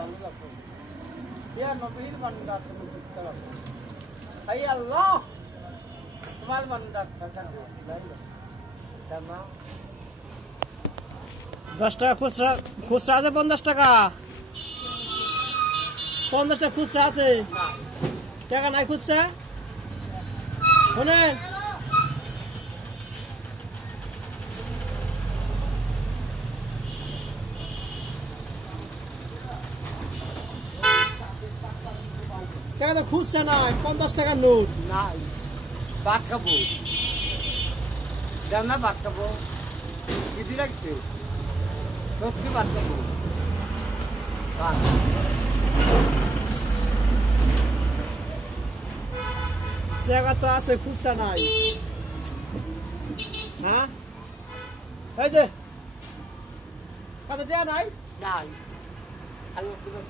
ভালো লাগবে ইয়া নবীর বান্দা তুমি যুক্ত রাখো হাই আল্লাহ তোমার বান্দা কাছে জামা 10 টাকা খুচরা খুচরা আছে 50 টাকা 50 টাকা খুচরা আছে টাকা নাই খুচরা শুনেন টাকা তো খুচরা নাই 50 টাকার নোট নাই ভাত খাবো জানা ভাত খাবো দিদি লাগছে সত্যি ভাত খাবো টাকা তো আছে খুচরা নাই হ্যাঁ এই যে কত টাকা নাই নাই আল্লাহ তুমি